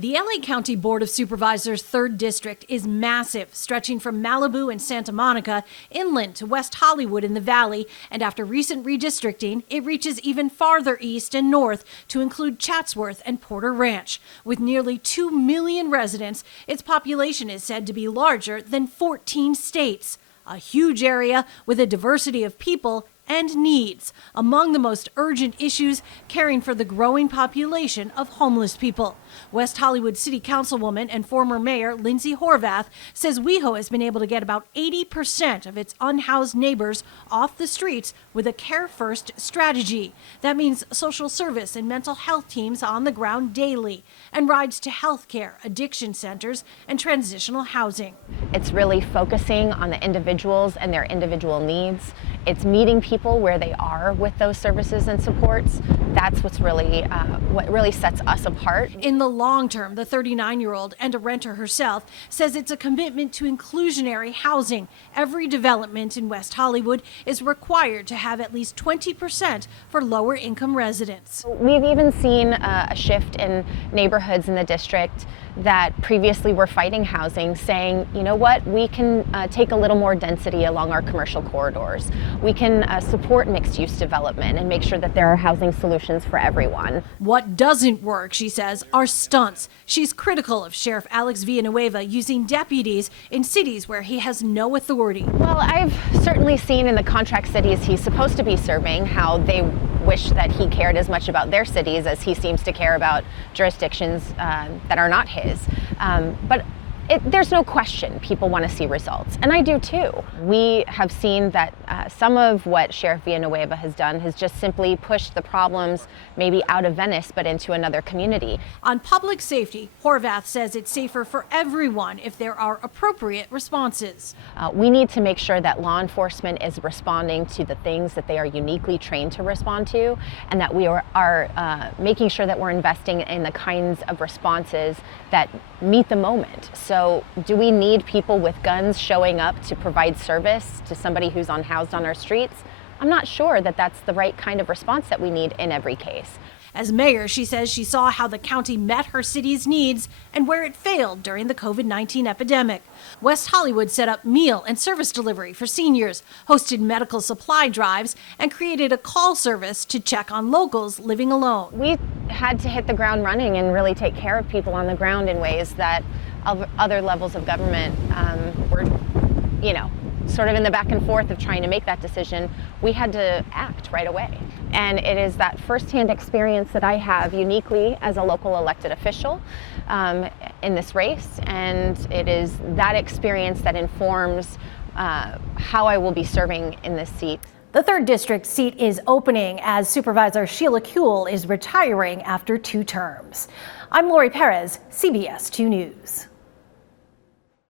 The LA County Board of Supervisors' 3rd District is massive, stretching from Malibu and Santa Monica inland to West Hollywood in the Valley, and after recent redistricting, it reaches even farther east and north to include Chatsworth and Porter Ranch. With nearly 2 million residents, its population is said to be larger than 14 states. A huge area with a diversity of people and needs. Among the most urgent issues, caring for the growing population of homeless people. West Hollywood City Councilwoman and former Mayor Lindsey Horvath says WeHo has been able to get about 80% of its unhoused neighbors off the streets with a Care First strategy. That means social service and mental health teams on the ground daily, and rides to health care, addiction centers, and transitional housing. It's really focusing on the individuals and their individual needs. It's meeting people where they are with those services and supports. That's what's really what really sets us apart. In the long term, the 39-year-old and a renter herself says it's a commitment to inclusionary housing. Every development in West Hollywood is required to have at least 20% for lower income residents. We've even seen a shift in neighborhoods in the district that previously were fighting housing, saying, you know what, we can take a little more density along our commercial corridors. We can support mixed-use development and make sure that there are housing solutions for everyone. What doesn't work, she says, are stunts. She's critical of Sheriff Alex Villanueva using deputies in cities where he has no authority. Well, I've certainly seen in the contract cities he's supposed to be serving how they wish that he cared as much about their cities as he seems to care about jurisdictions that are not his. But there's no question people want to see results, and I do too. We have seen that some of what Sheriff Villanueva has done has just simply pushed the problems maybe out of Venice but into another community. On public safety, Horvath says it's safer for everyone if there are appropriate responses. We need to make sure that law enforcement is responding to the things that they are uniquely trained to respond to, and that we are making sure that we're investing in the kinds of responses that meet the moment. So do we need people with guns showing up to provide service to somebody who's unhoused on our streets? I'm not sure that that's the right kind of response that we need in every case. As mayor, she says she saw how the county met her city's needs and where it failed during the COVID-19 epidemic. West Hollywood set up meal and service delivery for seniors, hosted medical supply drives, and created a call service to check on locals living alone. We had to hit the ground running and really take care of people on the ground in ways that other levels of government were, sort of in the back and forth of trying to make that decision. We had to act right away. And it is that firsthand experience that I have uniquely as a local elected official in this race. And it is that experience that informs how I will be serving in this seat. The 3rd District seat is opening as Supervisor Sheila Kuehl is retiring after 2 terms. I'm Lori Perez, CBS 2 News.